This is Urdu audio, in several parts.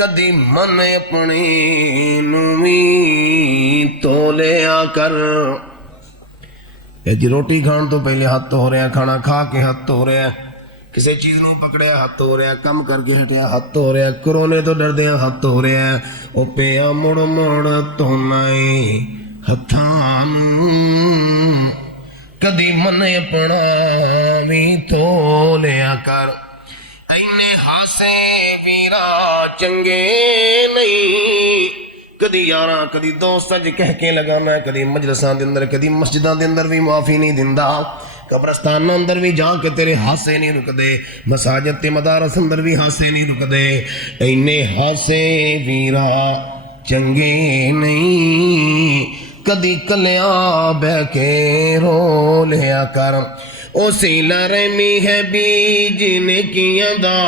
کدی من اپنی نوی تولیا کر جی روٹی کھان تو پہلے ہاتھ ہو رہا، کھانا کھا کے ہاتھ ہو رہا، کسی چیز نو پکڑیا ہاتھ ہو رہا، کم کر کے ہٹیا ہاتھ ہو رہا، کرونے تو ڈردیا ہاتھ ہو رہا، او پیا مڑ مڑ تو نائے ہتھاں کدی من اپنا بھی تولیا کر اینے ہاسے ویرا چنگے نہیں کدی یاراں کدی دوست اج کہہ کے لگانا کدی مجلساں دے اندر کدی مسجداں دے اندر بھی معافی نہیں دیندا قبرستان اندر بھی جا کے تیرے ہاسے نہیں رکدے مساجد تے مدارس اندر بھی ہاسے نہیں رکدے اینے ہاسے ویرا چنگے نہیں کدی کلیاں بہ کے رو لیا کر او سیلا رحمی ہے بیج نیکیاں دا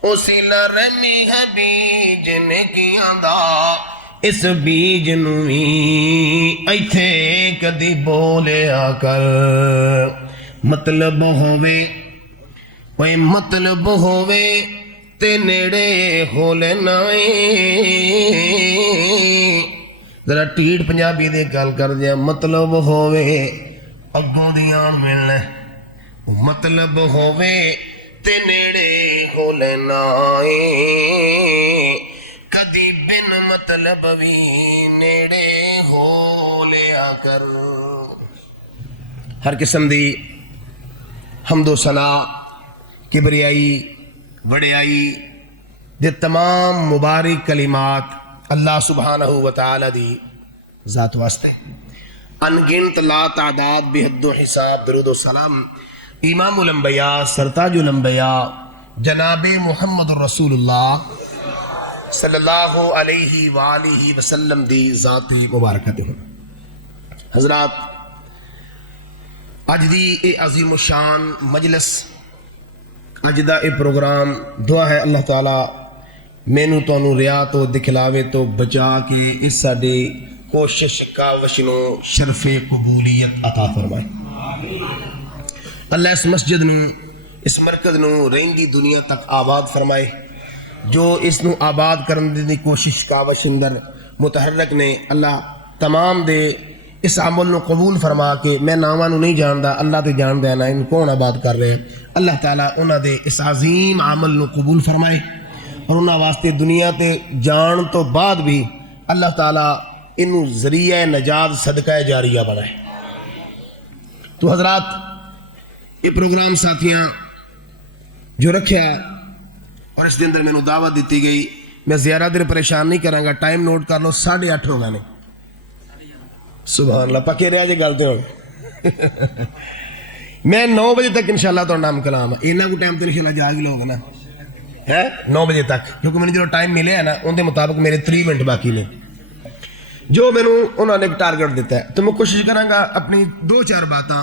او سیلا رحمی ہے بیج نیکیاں دا اس بیج نو وی ایتھے کدی بولیا کر مطلب ہووے اوے مطلب ہووے تے نیڑے ہو لینا ذرا ٹھیٹ پنجابی دے گل کر دیا مطلب ہووے اگوں دی آن ملنا مطلب ہووے تے نیڑے ہو لینا کدی بن مطلب بھی نیڑے ہو لیا کر ہر قسم دی حمد و ثنا کبریائی وڈیائی دے تمام مبارک کلمات اللہ سبحانہ وتعالی دی ذات واسطے انگنت لا تعداد بے حد و حساب درود و سلام امام الانبیاء سرتاج الانبیاء جناب محمد رسول اللہ صلی اللہ علیہ وآلہ وسلم دی ذات مبارکت ہوں حضرات اج دی اے عظیم الشان مجلس اج دا اے پروگرام دعا ہے اللہ تعالی مینو تانوں ریا تو دکھلاوے تو بچا کے اس ساڈی کوشش کاوش نو شرف قبولیت عطا فرمائے اللہ اس مسجد نو اس مرکز نو رہندی دنیا تک آباد فرمائے جو اس نو آباد کرن دی کوشش کاوش اندر متحرک نے اللہ تمام دے اس عمل نو قبول فرما کے میں ناواں نو نہیں جاندا اللہ تے جاندا ہے نا ان کون آباد کر رہے ہیں اللہ تعالیٰ انہاں دے اس عظیم عمل نو قبول فرمائے اور انہاں واسطے دنیا تے جان تو بعد بھی اللہ تعالیٰ انہوں ذریعہ نجات صدقہ جاریہ بنائے تو حضرات یہ پروگرام ساتھیاں جو رکھیا ہے اور اس دن اندر میں نے دعوت دیتی گئی میں زیادہ دیر پریشان نہیں کروں گا ٹائم نوٹ کر لو 8:30 ہو گئے سبحان اللہ پکے رہا جی گلتے ہو میں 9 بجے تک انشاءاللہ تو نام کلام اینا کو ٹائم تو انشاءاللہ جاگ لوگ نا ہے 9 بجے تک کیونکہ میں نے جو ٹائم ملے ہے نا ان کے مطابق میرے 3 منٹ باقی نے جو میں نے انہوں نے ایک ٹارگٹ دیتا ہے تو میں کوشش کروں گا اپنی 2-4 باتاں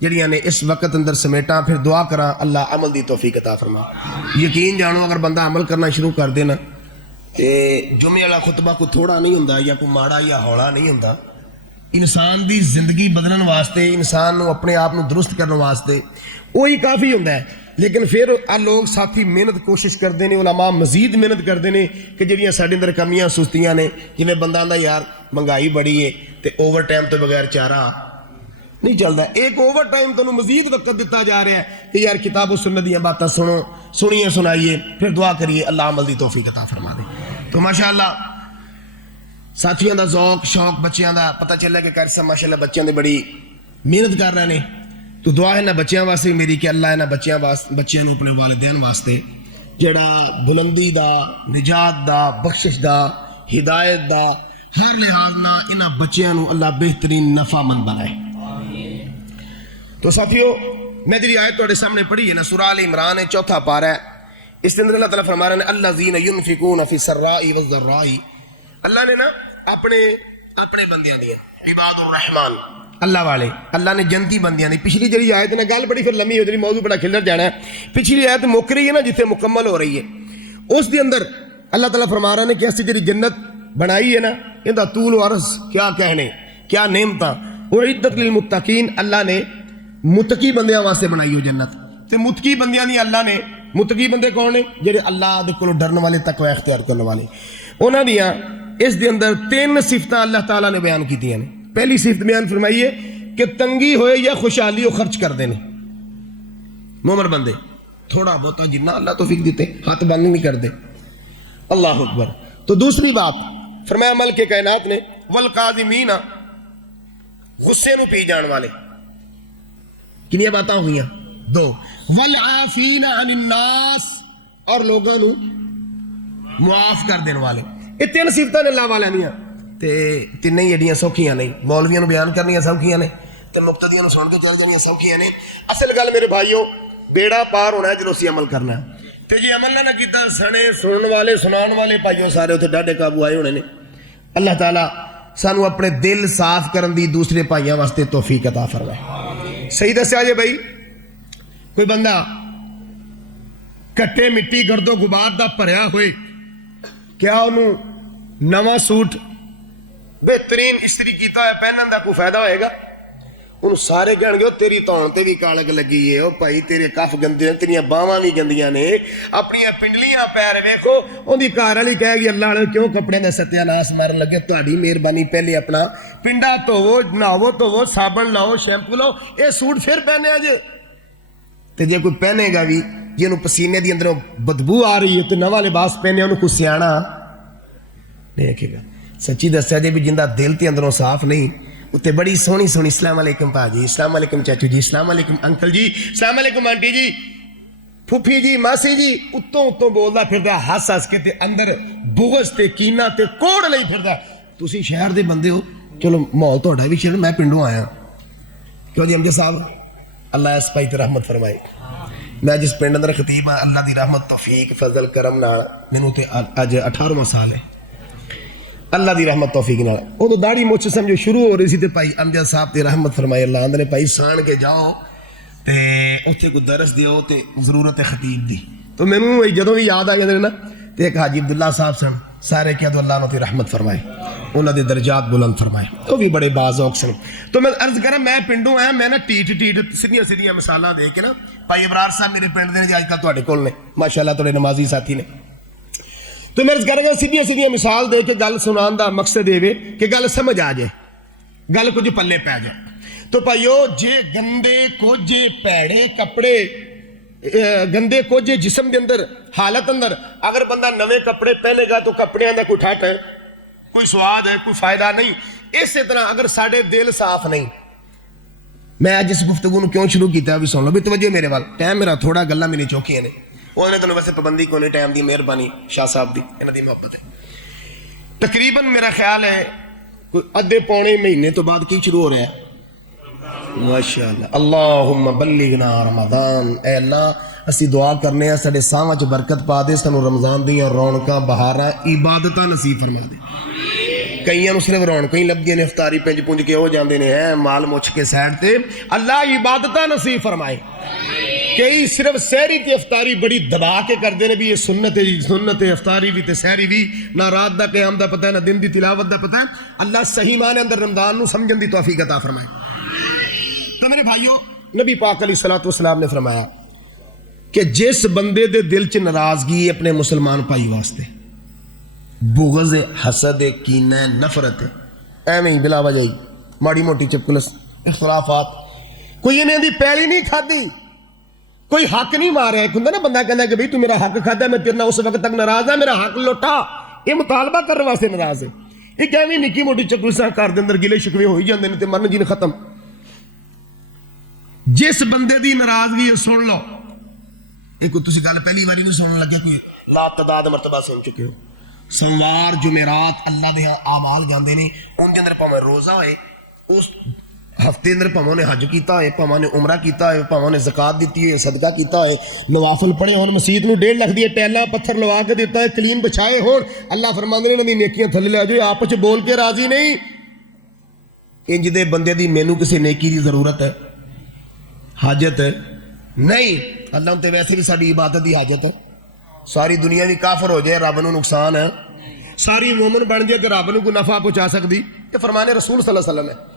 جڑیاں نے اس وقت اندر سمیٹاں پھر دعا کراں اللہ عمل دی توفیق عطا فرما یقین جانو اگر بندہ عمل کرنا شروع کر دینا تے جمعے والا خطبہ کوئی تھوڑا نہیں ہوندا یا کوئی ماڑا یا ہولا نہیں ہوندا انسان دی زندگی بدلن واسطے انسان نو اپنے آپ نو درست کرنے واسطے وہی کافی ہوندا ہے لیکن پھر لوگ ساتھی محنت کوشش کرتے ہیں علماء مزید محنت کرتے ہیں کہ جڑیاں ساڈے اندر کمیاں سستیاں نے جویں بندہ آندا یار مہنگائی بڑی ہے تے اوور ٹائم تو بغیر چارہ نہیں چلتا ایک اوور ٹائم تمہیں مزید وقت دیتا جا رہا ہے کہ یار کتاب و سنت دیاں باتاں سنو سنیے سنائیے پھر دعا کریے اللہ عمل دی توفیق عطا فرما دے تو ماشاءاللہ ساتھیاں دا ذوق شوق بچیاں دا پتہ چلا کہ کر ماشاءاللہ بچیاں دے بڑی محنت کر رہے ہیں تو دعا ہے نا بچیاں واسطے میری کہ اللہ ہے نا بچیاں نو اپنے والدین واسطے جڑا بلندی دا نجات دا بخشش دا ہدایت دا ہر لحاظ نہ انہاں بچیاں نو اللہ بہترین نفع مند بنائے تو ساتھیو میں جی آیت تواڈے سامنے پڑھی ہے نا سورہ آل عمران 4 پارہ ہے اس کے اندر اللہ تعالیٰ فرما رہے ہیں الذین ينفقون فی السراء والضراء اللہ نے نا اپنے بندیاں دی عباد الرحمن اللہ والے اللہ نے جنتی بندیاں دی پچھلی جڑی آیت نے گل بڑی پھر لمبی ہو جی موضوع بڑا کھلر جانا ہے پچھلی آیت مک رہی ہے نا جتنے مکمل ہو رہی ہے اس دے اندر اللہ تعالیٰ فرما رہے ہیں کہ ایسی جڑی جنت بنائی ہے نا ان دا طول و عرض کیا کہنے کیا نعمتاں اعدت للمتقین اللہ نے متقی بندیاں واسطے بنائی ہو جنت تے متقی بندیاں دی اللہ نے متقی بندے کون نے؟ جڑے اللہ دے کولوں ڈرن والے، تقوی اختیار کرنے والے. انہاں دیاں اس دے اندر 3 صفتاں اللہ تعالیٰ نے بیان کیتیاں نے. پہلی صفت بیان فرمائی ہے کہ تنگی ہوئے یا خوشحالی وہ خرچ کر دینے. مومن بندے تھوڑا بہت جنہ اللہ توفیق دیتے ہاتھ بند نہیں کر دے. اللہ اکبر. تو دوسری بات فرمایا ملک کائنات نے والقاظمین، غصے نو پی جان والے. کنیا باتاں ہوئیاں؟ 2. والعافین عن الناس، اور لوگوں نو معاف کر دین والے. یہ 3 صفتاں نے اللہ والیاں دیاں تے تینوں ہی ایڈیاں سوکھیاں نہیں. مولویاں نو بیان کرنیاں سوکھیاں نے تے مقتدیاں نو سن کے چل جانیاں سوکھیاں نے. اصل گل میرے بھائیو بیڑا پار ہونا ہے جدوں اسی عمل کرنا ہے. تے جی عمل نہ کیتا سنے سنن والے سنان والے بھائیو سارے اتنے ڈاڈے قابو آئے ہونے نے. اللہ تعالیٰ سانو اپنے دل صاف کرن دی دوسرے بھائیاں واسطے توفیق عطا فرمائے. صحیح دسیا جی بھائی، کوئی بندہ کٹے مٹی گرد و غبار دا بھریا ہوئے، کیا انہوں نواں سوٹ بہترین استری کیتا ہے پہنن دا کوئی فائدہ ہوئے گا؟ انہوں سارے کہن گے تیری تون تے بھی کالک لگی ہے، او بھائی تیرے کف گندے ہیں، تیریاں باواں بھی گندیاں نے، اپنی پنڈلیاں پیر ویکھو. ان دی گھر والی کہے گی اللہ نے کیوں کپڑے دا ستیا ناس مارن لگے؟ تہاڈی مہربانی، پہلے اپنا پنڈا دھوو، نہاو دھوو، صابن لاؤ، شیمپو لاؤ، اے سوٹ پھر پہنے جے. تے جے کوئی پہنے گا بھی جنوں پسینے دی اندروں بدبو آ رہی ہے تے نواں لباس پہنے انہوں کوئی سیاਣਾ نہیں رکھے گا. سچی دسیا جی بھی جندا دل تے اندروں صاف نہیں اتنے بڑی سونی سونی السلام علیکم پاجی، السلام علیکم چاچو جی، السلام علیکم انکل جی، السلام علیکم آنٹی جی، پھوپھی جی، ماسی جی، اتوں بولدا پھردا ہس ہس کے تے اندر بغض تے کینہ تے کوڑ لئی پھردا. تسی شہر دے بندے ہو، چلو ماحول تہاڈا بھی شہر، میں پنڈوں آیا. کیوں جی امجد صاحب اللہ اس پائی تے رحمت فرمائے. میں جس پنڈ اندر خطیب ہاں، اللہ دی رحمت توفیق فضل کرم نال مینوں تے اج 18واں سال ہے. اللہ دی رحمت توفیق نال وہ تو داڑھی مچھ سمجھو شروع ہو رہی سی تے بھائی امجد صاحب تے رحمت فرمائے اللہ آندے نے بھائی سان کے جاؤ تے اتنے کوئی درس دیو تے ضرورت ہے خطیب دی. تو مینوں جدوں بھی یاد آ جاندے نا تے ایک حاجی عبداللہ صاحب سن، سارے کہہ دو اللہ نے رحمت فرمائے، انہاں دے درجات بلند فرمائے، وہ بھی بڑے باذوق سن. تو میں عرض کراں میں پنڈوں آیا، میں نا ٹیٹ سیدھیاں سیدھیاں مثالاں دے کے نا بھائی ابرار صاحب میرے پنڈ دے نے اج کل تہاڈے کول نے ماشاءاللہ تہاڈے نمازی ساتھی نے. تو میں عرض کراں گا سیدھیاں سیدھیاں مثال دے کے گل سنان دا مقصد یہ کہ گل سمجھ آ جائے، گل کچھ پلے پی جائے. تو بھائیو جے گندے کوجے پیڑے کپڑے گندے کوجے جسم دے اندر حالت اندر اگر بندہ نوے کپڑے پہنے گا تو کپڑیاں دا کوئی ٹھٹ ہے، کوئی سواد ہے، کوئی فائدہ نہیں. اسی طرح اگر ساڈے دل صاف نہیں، میں اج اس گفتگو نو کیوں شروع کیتا ہے بھی سن لو بھی توجہ میرے وال. ٹائم میرا تھوڑا گلاں میری چوکیاں نے، وہ نے تمہیں ویسے پابندی کو نہیں، ٹائم دی مہربانی شاہ صاحب دی انہاں دی محبت ہے. تقریباً میرا خیال ہے کوئی ادھے پونے مہینے تو بعد کی شروع ہو رہا ہے ماشاءاللہ. اللہم بلغنا رمضان. اے اللہ اسی دعا کرنے ہیں ساڈے ساواں چ برکت پا دے، سانو رمضان دیاں رونقاں بہاراں عبادتاں نصیب فرما دے. کئیاں نوں صرف رونقاں ہی لبدیاں نے، افطاری پنج پونج کے ہو جاندے نے ہیں مال مچھ کے سائڈ تے. اللہ عبادتاں نصیب فرمائے. کئی صرف سحری تے افطاری بڑی دبا کے کردے نے بھی یہ سنت ہے جی، سنت ہے افطاری بھی تے سحری بھی، نہ رات دا قیام دا پتہ ہے نہ دن دی تلاوت دا پتہ ہے. اللہ صحیح معنی اندر رمضان نو سمجھن دی توفیق عطا فرمائے. تو میرے بھائیو نبی پاک علیہ الصلوۃ والسلام نے فرمایا کہ جس بندے دے دل چ ناراضگی ہے اپنے مسلمان بھائی واسطے، بغض ہے، حسد ہے، کینہ ہے، نفرت ہے، ایویں ہی بلا وجہ ہی ماڑی موٹی چپکلس اختلافات، کوئی انہیں دی پیلی نہیں کھادی، کوئی حق نہیں مارا. ایک ہوندا نا بندہ کہندا کہ بھئی تو میرا حق کھادا، میں تیرے نال اس وقت تک ناراض ہاں، میرا حق لوٹا، یہ مطالبہ کرنے واسطے ناراض ہے. یہ ایویں نکی موٹی چپکلساں گھر دے اندر گلے شکوے ہو ہی جاندے نے تے مرن جین ختم. جس بندے دی ناراضگی ہے سن لو، ایک تسی گل پہلی باری نہیں سنن لگے، کوئی لا تعداد مرتبہ سن چکے ہو. سوموار جمعرات اللہ دے اعمال جاندے نے، ان دے اندر پاویں روزہ ہوئے، اس ہفتے اندر پاویں نے حج کیتا ہوئے، پاویں نے عمرہ کیتا ہوئے، پاویں نے زکات دیتی ہوئے، صدقہ کیتا ہوئے، نوافل پڑھے ہون، مسجد نو 1.5 لاکھ دی ٹیلاں پتھر لوا کے دیتا ہے، کلیم بچھائے ہون، اللہ فرماندے نے انہاں دی نیکیاں تھلے لے جاؤ، آپس وچ بول کے راضی نہیں. انج دے بندے دی مینوں کسی نیکی دی ضرورت ہے، حاجت ہے نہیں. اللہ تے ویسے بھی ساری عبادت دی حاجت ہے. ساری دنیا بھی کافر ہو جائے رب نو نقصان ہے، ساری مومن بن جائے تو رب نو کوئی نفع پہنچا سکتی، یہ فرمان رسول صلی اللہ علیہ وسلم ہے.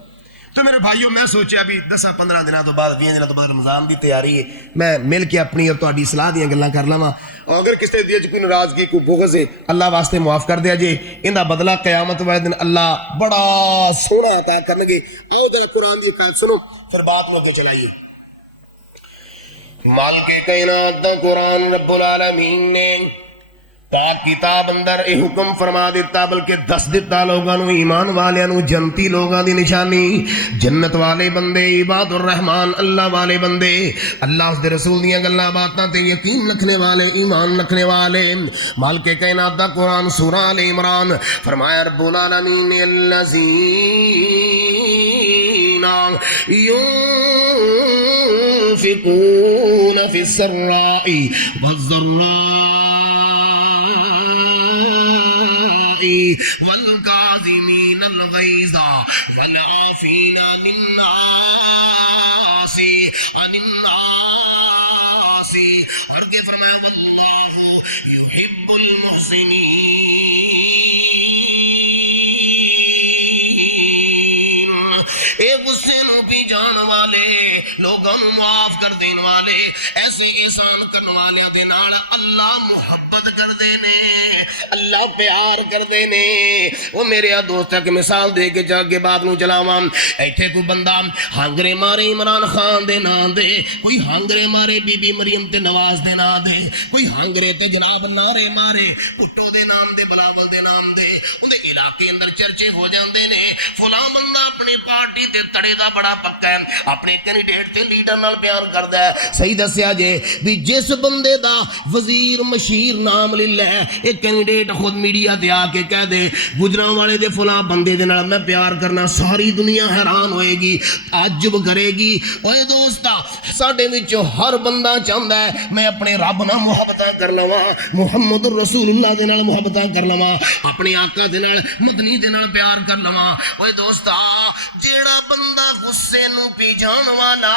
تو میرے بھائیوں میں سوچیا بھی 10-15 دنوں تو بعد 20 دنوں تو بعد رمضان دی تیاری ہے، میں مل کے اپنی اور تہاڈی اصلاح دیاں گلاں کر لواں، اور اگر کسی دی کوئی ناراضگی کوئی بغض ہے اللہ واسطے معاف کر دیا جے، اندا بدلہ قیامت والے دن اللہ بڑا سونا عطا کرنگے۔ آؤ ذرا قرآن دی ایک آیت سنو پھر بات کو آگے چلائیے۔ مالک کائنات دا قرآن رب العالمین نے پاک کتاب اندر اے حکم فرما دیتا، بلکہ دس دیتا لوگاں نو، ایمان والیاں نو، جنتی لوگاں دی نشانی، جنت والے بندے، عباد الرحمان اللہ والے بندے، اللہ اس دے رسول دیاں گلاں باتاں تے یقین رکھنے والے، ایمان رکھنے والے۔ مالک کائنات دا قرآن سورہ آل عمران فرمایا رب العالمین نے الذین ينفقون في السراء والضراء والكاظمين الغيظ والعافين عن الناس اور کہ فرمایا واللہ يحب المحسنین، اے غصے نو پی جان والے، لوگاں نو معاف کر دین والے، ایسے احسان کرن والے دے نال اللہ محبت کر دینے، اللہ پیار کر دینے۔ وہ میرے دوست ایک مثال دے کے جا کے بات نو چلاواں، ایتھے کوئی بندہ ہانگرے مارے عمران خان دے نام دے، کوئی ہانگرے مارے بی بی مریم تے نواز دے نام دے، کوئی ہانگرے تے جناب نعرے مارے پٹو دے نام دے، بلاول دے نام دے، اندے علاقے اندر چرچے ہو جاندے نے، فلاں بندہ اپنی پارٹی تے تڑے دا بڑا پکا ہے، اپنے کینڈیڈیٹ تے لیڈر نال بیان کردا ہے۔ صحیح دسیا جے بھی جس بندے دا وزیر مشیر نام لے لے، ایک کینڈیڈیٹ خود میڈیا تے آ کے کہہ دے گجراں والے دے فلاں بندے دے نال میں پیار کرنا، ساری دنیا حیران ہوئے گی، تعجب کرے گی۔ اوے دوستا ساڈے وچوں ہر بندہ چاہندا ہے میں اپنے رب نال محبتاں کر لواں، محمد رسول اللہ دے نال محبتاں کر لواں، اپنے آقا دے نال مدنی دے نال پیار کر لواں۔ اوے دوستا جیڑا بندہ غصے نو پی جان والا،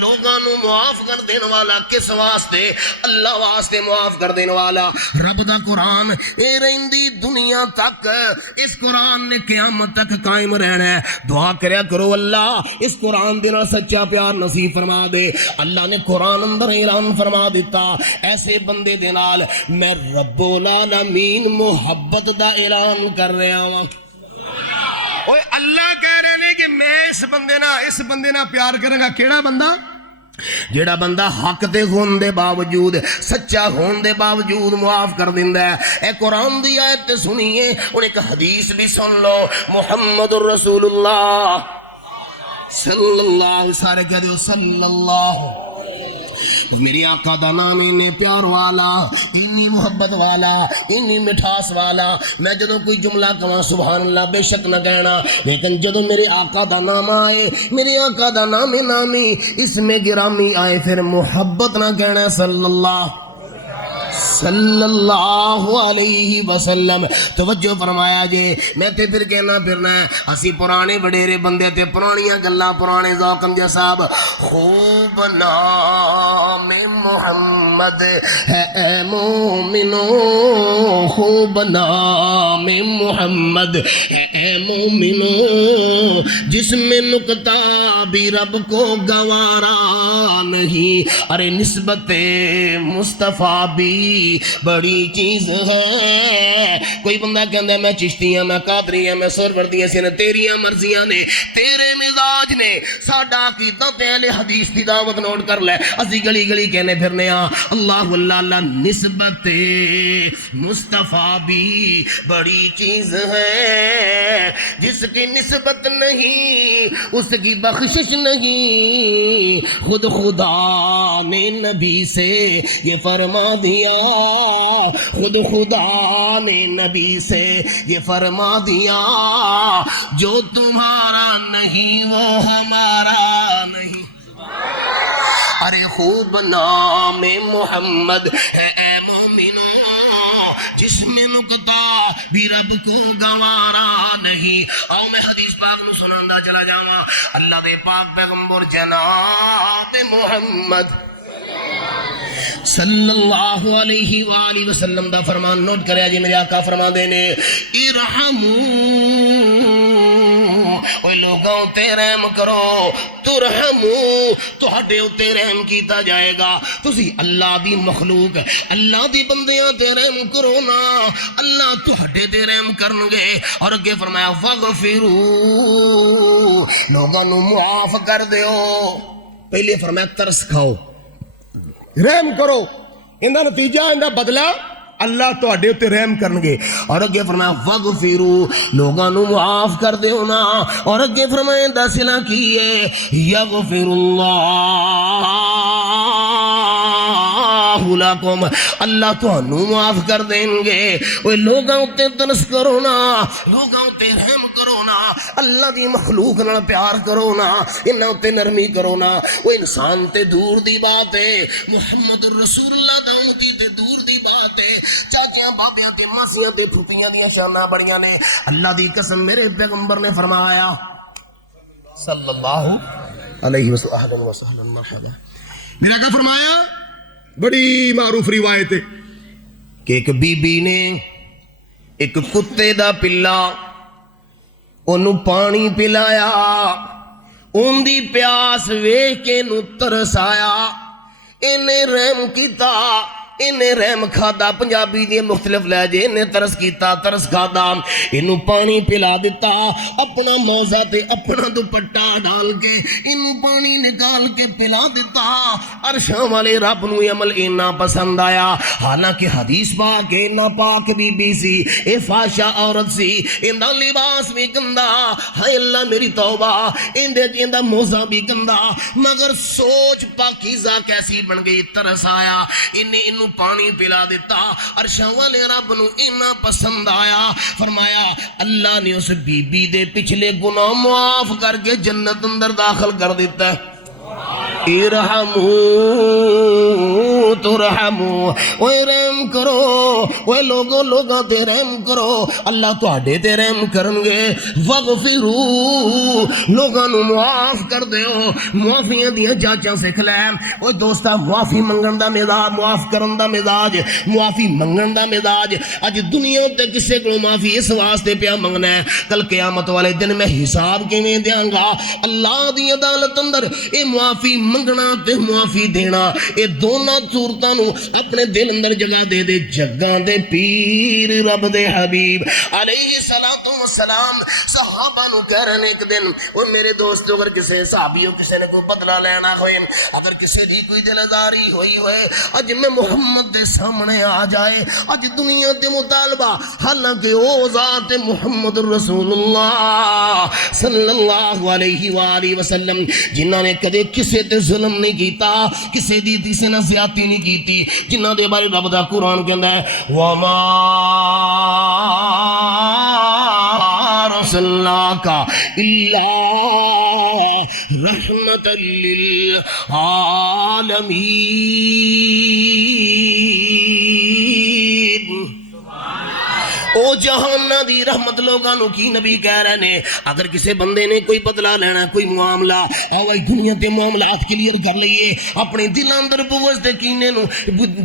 لوگاں نو معاف کر دین والا، کس واسطے؟ اللہ واسطے معاف کر دین والا۔ رب دا قرآن اے رہندی دنیا تک، اس قرآن نے قیامت تک قائم رہنا ہے۔ دعا کریا کرو اللہ اس قرآن دے نال سچا پیار نصیب فرما دے۔ اللہ نے قرآن اندر اعلان فرما دیتا ایسے بندے دے نال میں رب العالمین محبت دا اعلان کر رہا ہوں۔ اوے اللہ کہہ رہے ہیں کہ میں اس بندے نہ پیار کروں گا۔ کیڑا بندہ؟ جیڑا بندہ حق دے ہون دے باوجود، سچا ہون دے باوجود معاف کر دیندا ہے۔ اے قرآن دی آیت تے سنیے، اور ایک حدیث بھی سن لو۔ محمد الرسول اللہ صلی اللہ، سارے کہہ دیو صلی اللہ، میرے آقا دا نام انہیں پیار والا، انی محبت والا، انی مٹھاس والا۔ میں جدوں کوئی جملہ کہاں سبحان اللہ بے شک نہ کہنا، لیکن جدوں میرے آقا دا نام آئے، میرے آقا دا نام نامی اس میں گرامی آئے، پھر محبت نہ کہنا صلی اللہ صلی اللہ علیہ وسلم۔ توجہ فرمایا جے، میں تے پھر کہنا پھرنا ہے اسی پرانے وڈیرے بندے تے پرانیاں گلاں پرانے ذوقم جے صاحب۔ خوب نام محمد ہے اے مومنو، خوب نام محمد ہے اے مومنو، جس میں نکتہ بھی رب کو گوارا نہیں، ارے نسبت مصطفیٰ بھی بڑی چیز ہے۔ کوئی بندہ کہندا ہے میں چشتی ہاں، میں قادری ہاں، میں سہروردی ہاں، نے تیریاں مرضیاں نے، تیرے مزاج نے، ساڈا عقیدہ تے اہل حدیث دی دعوت نوٹ کر لے، اسی گلی گلی کہنے پھرنے ہاں اللہ اللہ اللہ۔ نسبت مصطفیٰ بھی بڑی چیز ہے، جس کی نسبت نہیں اس کی بخشش نہیں، خود خدا نے نبی سے یہ فرما دیا، خود خدا نے نبی سے یہ فرما دیا، جو تمہارا نہیں وہ ہمارا نہیں۔ ارے خوب نام محمد ہے اے مومنو، جس میں نکتہ بھی رب کو گوارا نہیں۔ آؤ میں حدیث پاک نو سناندا چلا جاواں۔ اللہ دے پاک پیغمبر جناب محمد صلی اللہ علیہ وآلہ وسلم دا فرمان نوٹ کریا جی، میرے آقا فرما دینے ارحموا اوے لوگوں تے رحم کرو ترحمو تہاڈے اُتے رحم کیتا جائے گا تسی اللہ دی مخلوق اللہ دی بندیاں تے رحم کرو نا اللہ تہاڈے تے رحم کرن گے اور اگے فرمایا فغفروا لوگوں نو معاف کر دیو پہلے فرمایا ترس کھاؤ رحم کرو اندا نتیجہ اندا بدلہ اللہ تہاڈے تے رحم کرن گے اور اگے فرمایا فغفروا لوگاں نو معاف کر دیو نا اور اگے فرمایا دا صلہ کی ہے یغفر اللہ لکم اللہ تہانوں معاف کر دیں گے اوے لوگاں تے ترس کرو نا لوگاں تے رحم کرو نا اللہ دی مخلوق نال پیار کرو نا انہاں تے نرمی کرو نا او انسان تے دور دی بات ہے محمد رسول اللہ دا امتی تے دور دی بات ہے چاچیاں بابیاں تے ماسیاں تے پھوپھیاں دیاں شاناں بڑیاں نے اللہ دی قسم میرے پیغمبر نے فرمایا صلی اللہ علیہ وسلم مرحبا میرا کیا فرمایا بڑی معروف روایت ہے کہ ایک بی بی نے ایک کتے دا پلا انہوں پانی پلایا ان دی پیاس ویکھ کے نو ترس آیا انہیں رحم کیتا انہیں رحم کھادا پنجابی دی مختلف لہجے انہیں ترس کیتا ترس کھادا انہوں پانی پلا دیتا اپنا موزہ تے اپنا دوپٹہ ڈال کے انہوں پانی نکال کے پلا دیتا عرشاں والے رب نو یہ عمل اینا پسند آیا حالانکہ حدیث پاک اینا پاک بی بی سی اے فاشا عورت سی اندہ لباس بھی گندا ہائے اللہ میری توبہ اندہ موزہ بھی گندا مگر سوچ پاکیزہ کیسی بن گئی ترس آیا انہوں پانی پلا دیتا عرشاں والے رب نو اینا پسند آیا فرمایا اللہ نے اس بی بی دے پچھلے گناہ معاف کر کے جنت اندر داخل کر دیتا ہے ارحمو ترحمو اوے رحم کرو اوے لوگوں تے رحم کرو اللہ تہاڈے تے رحم کرن گے فغفروا لوگاں نو معاف کر دیو معافیاں دیاں جاچاں سکھ لے اوے دوستا معافی منگن دا مزاج معاف کرن دا مزاج معافی منگن دا مزاج اج دنیا تے کسے کولوں معافی اس واسطے پیا منگنا ہے کل قیامت والے دن میں حساب کیویں دیاں گا اللہ دی عدالت اندر اے معافی منگنا تے معافی دینا اے دونوں صورتاں نو اپنے دل اندر جگہ دے دے جگاں دے پیر رب دے حبیب علیہ الصلوۃ والسلام صحابہ نو کہہ رہے ایک دن او میرے دوستو اگر کسے صحابیوں کسے نے کوئی بدلہ لینا ہوئے اگر کسے دی کوئی دلداری ہوئی ہوئے اج میں محمد دے سامنے آ جائے اج دنیا دے مطالبہ حالانکہ او ذات محمد رسول اللہ صلی اللہ علیہ وآلہ وسلم جنہاں نے کدے کسے تے ظلم نہیں کیتا کسے دی کسے نہ زیادتی نہیں کیتی جنہاں دے بارے رب دا قرآن کہندا ہے وما رسلناک الا رحمۃ للعالمین او جہانہ دی رحمت لوگانوں کی نبی کہہ رہے نے اگر کسے بندے نے کوئی بدلہ لینا کوئی معاملہ آوائی دنیا تے معاملات کلیئر کر لئیے اپنے دلان در بغض تے کینے نو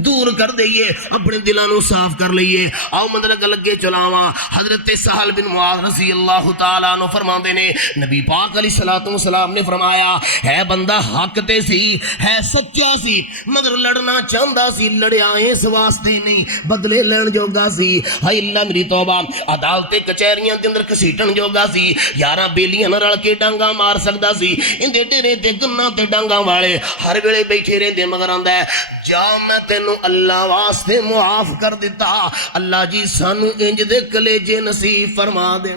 دور کر دئیے اپنے دلانوں صاف کر لئیے آو مدرک لگے چلاواں حضرت سہل بن معاذ رضی اللہ تعالیٰ عنہ فرما دینے نبی پاک علیہ السلام نے فرمایا ہے بندہ حق تے سی ہے سچا سی مگر لڑنا چاہندہ سی لڑیا اس واسطے نہیں بدلے لڑن جوگا سی ہائی اللہ میری توبہ عدالتیں کچہریاں دے اندر کسیٹن جوگا سی یاراں بیلیاں نہ رل کے ڈانگا مار سکدا سی اندے ڈیرے تے گناں تے ڈانگا والے ہر ویلے بیٹھے رہندے مگر آندا ہے جا میں تینوں اللہ واسطے معاف کر دیتا اللہ جی سانو انج دے کلیجے نصیب فرما دے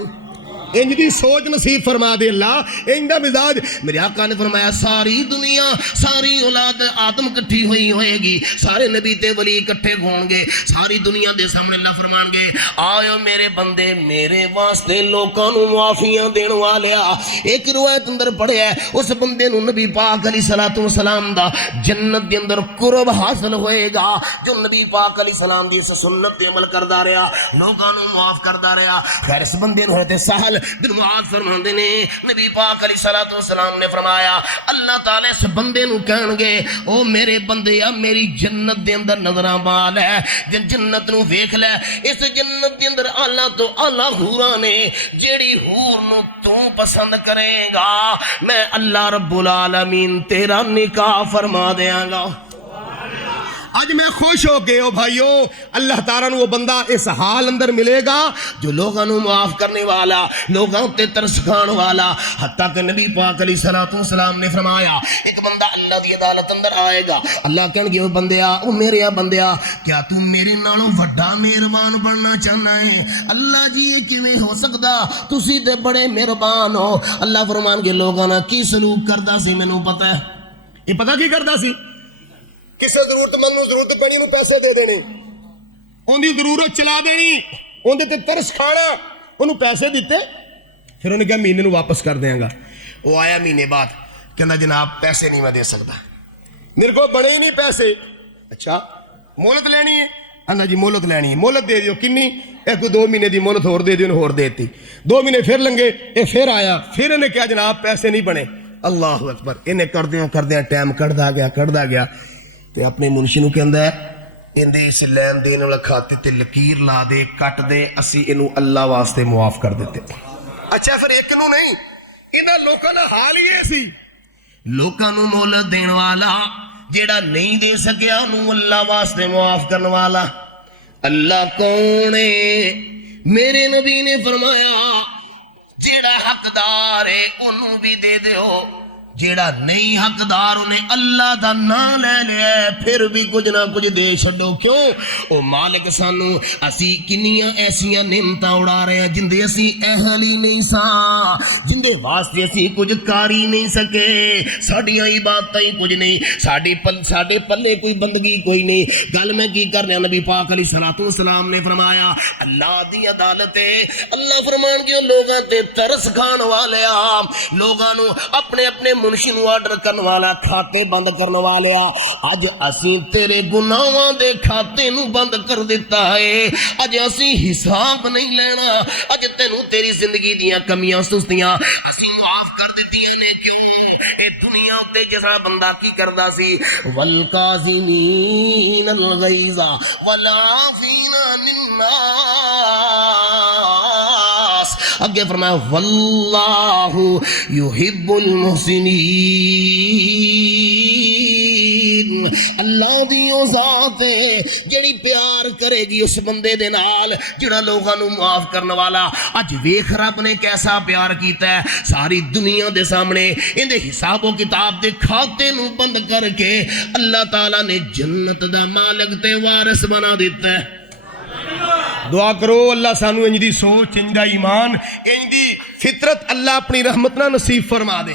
انج دی سوچ نصیب فرما دے اللہ انج دا مزاج میرے آقا نے فرمایا ساری دنیا ساری اولاد آدم کٹھی ہوئی ہوئے گی سارے نبی تے ولی کٹھے ہون گے ساری دنیا دے سامنے اللہ فرمان گے آئے میرے بندے میرے واسطے لوکاں نو معافیاں دین والیا ایک روایت اندر پڑھے ہے اس بندے نو نبی پاک علیہ السلام دا جنت دے اندر قرب حاصل ہوئے گا جو نبی پاک علیہ السلام دی اس سنت دے عمل کردا رہیا لوکاں نو معاف کردا رہیا خیر اس بندے نو حضرت سہل بن معاذ فرماندے نے نبی پاک علیہ الصلوۃ والسلام نے فرمایا اللہ تعالی اس بندے نو کہن گے او میرے بندیا میری جنت دے اندر نظراں مال ہے جنت نو ویکھ لے اس جنت دے اندر اعلی تو اعلی حوراں نے جیڑی حور نو تو پسند کرے گا میں اللہ رب العالمین تیرا نکاح فرما دیاں گا اج میں خوش ہو کے او بھائیو اللہ تعالیٰ نو وہ بندہ اس حال اندر ملے گا جو لوگاں نو معاف کرنے والا لوگاں تے ترس کھان والا حتیٰ کہ نبی پاک علیہ الصلوۃ والسلام نے فرمایا ایک بندہ اللہ دی عدالت اندر آئے گا اللہ کہن گے او بندیا او میرے بندیا کیا تو میرے نالوں وڈا مہربان بننا چاہنا ہے اللہ جی یہ کیویں ہو سکدا تسی تے بڑے مہربان ہو اللہ فرمان گے لوگاں نال کی سلوک کردا سی مینوں پتہ ہے یہ پتہ کی کردا سی کسی ضرورت مند نو ضرورت پڑی نو پیسے دے دینے ان دی ضرورت چلا دینی ان دے تے ترس کھانا انہوں پیسے دیتے پھر انہوں نے کہا مہینے نو واپس کر دیاں گا وہ آیا مہینے بعد کہنا جناب پیسے نہیں میں دے سکتا میرے کو بڑے ہی نہیں پیسے اچھا مہلت لینی ہے اندر جی مہلت لینی ہے مہلت دے دیو کنی ایک 2 مہینے دی مہلت ہور دے دیو انہوں ہور دیتی 2 مہینے پھر لنگے اے پھر آیا پھر انہیں کہا جناب پیسے نہیں بنے اللہ اکبر انہیں کر دیاں ٹائم کڑدا گیا تے اپنے منشی نو کہندا ہے اندے اس لین دین والا کھاتے تے لکیر لا دے کٹ دے اسی اینو اللہ واسطے معاف کر دیتے اچھا پھر ایک نو نہیں انہاں لوکاں دا حال ہی سی لوکاں نو مہلت دین والا جیڑا نہیں دے سکیا انو اللہ واسطے معاف کرن والا اللہ کون ہے میرے نبی نے فرمایا جیڑا حقدار ہے انو بھی دے دیو جیڑا نہیں حقدار انہیں اللہ دا نام لے لیا پھر بھی کچھ نہ کچھ دے چھڈو کیوں او مالک سانو اسی کنیاں ایسیاں نعمتاں اڑا رہے ہیں جندے اسی اہل ہی نہیں سا جندے واسطے اسی کچھ کر ہی نہیں سکے ساڈیاں عبادتاں ہی کچھ نہیں ساڈے پلے کوئی بندگی کوئی نہیں گل میں کی کرنے نبی پاک علیہ الصلوۃ والسلام نے فرمایا اللہ دی عدالت ہے اللہ فرمان گے لوگاں تے ترس کھان والے لوگاں نو اپنے منشی نو آرڈر کرنے والا کھاتے بند کرنے والے اج اسی تیرے گناہاں دے کھاتے نو بند کر دیتا ہے اج اسی حساب نہیں لینا اج تینوں تیری زندگی دیاں کمیاں سستیاں اسی معاف کر دیتی نے کیوں اے دنیا تے جیسا بندہ کی کردا سی والکاظمین الغیظ والعافین عن الناس اگے فرمایا واللہ یحب المحسنین اللہ دی او ذات ہے جڑی پیار کرے گی اس بندے دے نال جڑا لوگاں نو معاف کرن والا اج ویکھ رب نے کیسا پیار کیتا ہے ساری دنیا دے سامنے ان دے حساب و کتاب دے کھاتے نو بند کر کے اللہ تعالی نے جنت دا مالک تے وارث بنا دیتا ہے دعا کرو اللہ سانو انج دی سوچ انج دا ایمان انج دی فطرت اللہ اپنی رحمت نہ نصیب فرما دے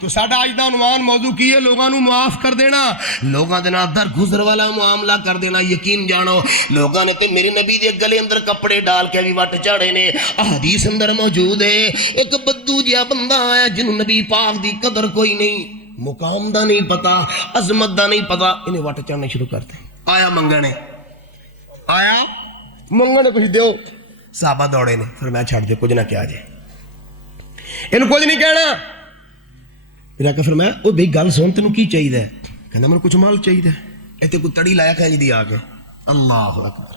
تو ساڈا اج دا عنوان موضوع کی ہے لوگاں نو معاف کر دینا لوگاں دے نال درگزر والا معاملہ کر دینا یقین جانو لوگاں نے تے میرے نبی دے گلے اندر کپڑے ڈال کے بھی وٹ چاڑے نے احادیث اندر موجود ہے ایک بدو جہا بندہ آیا جنوں نبی پاک دی قدر کوئی نہیں مقام دا نہیں پتا عظمت دا نہیں پتا انہیں وٹ چاڑنے شروع کرتے آیا منگنے کچھ دیو صحابہ دوڑے نے پھر میں چھڑ دے کچھ نہ کیا جائے انہوں کچھ نہیں کہنا پھر آکے فرمایا او بھئی گل سن تینوں کی چاہیے کہنا میں کچھ مال چاہیے ایتھے کوئی تڑی لایا کہیں دی آکے اللہ اکبر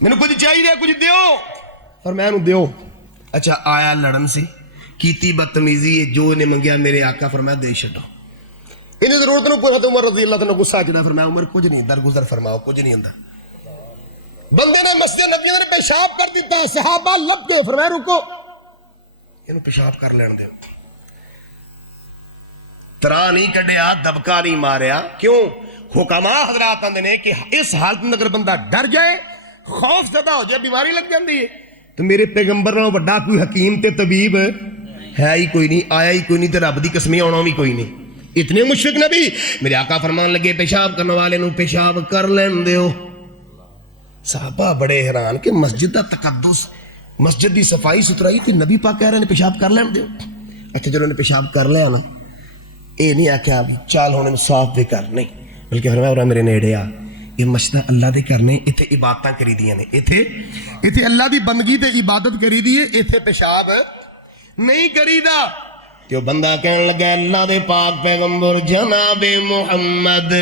میں کچھ چاہیے کچھ دیو فرمایا انہوں دیو اچھا آیا لڑن سے کیتی بدتمیزی جو انہیں منگیا میرے آقا فرمایا دے چھڈو انہیں ضرورت نو پورا تو عمر رضی اللہ تعالیٰ غصہ چڑھا فرمایا عمر کچھ نہیں درگزر فرماؤ کچھ نہیں ہوندا بندے نے مسجد نبی نے پیشاب کر دیتا ہے صحابہ لب کے فرمایا رکو انہوں پیشاب کر لین دے ترا نہیں کڈیا دبکا نہیں ماریا کیوں حکماء حضرات آندے نے کہ اس حالت میں اگر بندہ ڈر جائے خوف زدہ ہو جائے بیماری لگ جاندی ہے تو میرے پیغمبر نال بڑا کوئی حکیم تے طبیب ہے ہی کوئی نہیں آیا ہی کوئی نہیں تے رب دی قسمیں آنا بھی کوئی نہیں اتنے مشفق نبی میرے آقا فرمان لگے پیشاب کرنے والے نو پیشاب کر لین دیو صحابہ بڑے حیران کہ مسجد دا تقدس مسجد دی صفائی ستھرائی تے نبی پاک کہہ رہے ہیں پیشاب کر لین دیو اچھا جنہوں نے پیشاب کر لیا نا اے نہیں آکھیا چال ہونے میں صاف بھی کر نہیں بلکہ فرمایا میرے نیڑے آ یہ مسجد اللہ دے کرنے اتنے عبادتاں کری دیاں نے اتنے اللہ دی بندگی تے عبادت کری دی ہے اتنے پیشاب نہیں کری دا تو بندہ کہنے لگا اللہ دے پاک پیغمبر جناب محمد